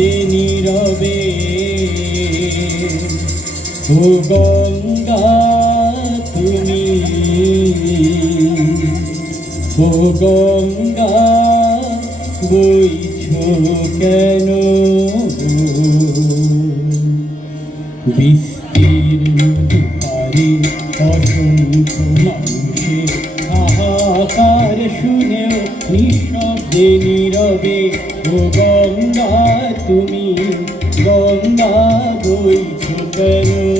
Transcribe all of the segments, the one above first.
নিঃশব্দে নীরবে। ও গঙ্গা তুমি ও গঙ্গা বইছ কেন বিস্তীর্ণ শুনেও নিঃশব্দে নীরবে ও গঙ্গা তুমি গঙ্গা বইছ কেন?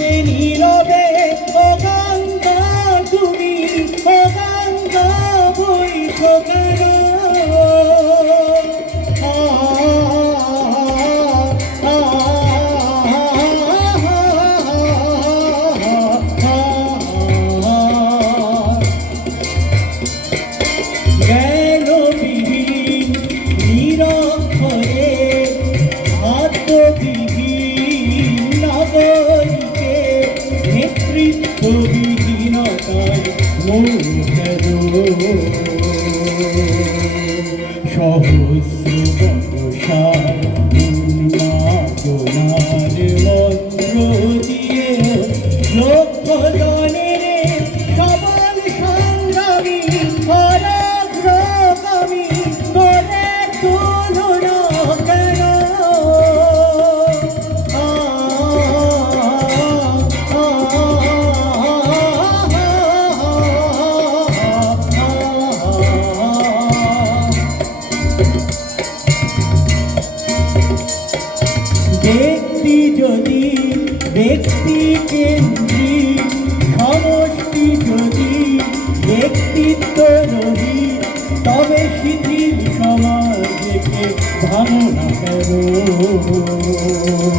Ooh.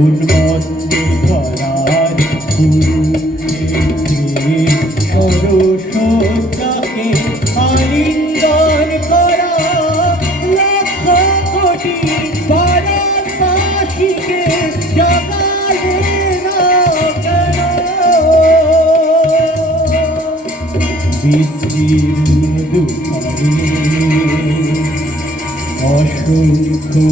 উন্মত্ত ধরার কুরুক্ষেত্রে সরস্বতাকে আলিঙ্গন করা। লক্ষ কোটি ভারতবাসীকে জাগালে বিস্তীর্ণ দুপারে অসংখ্য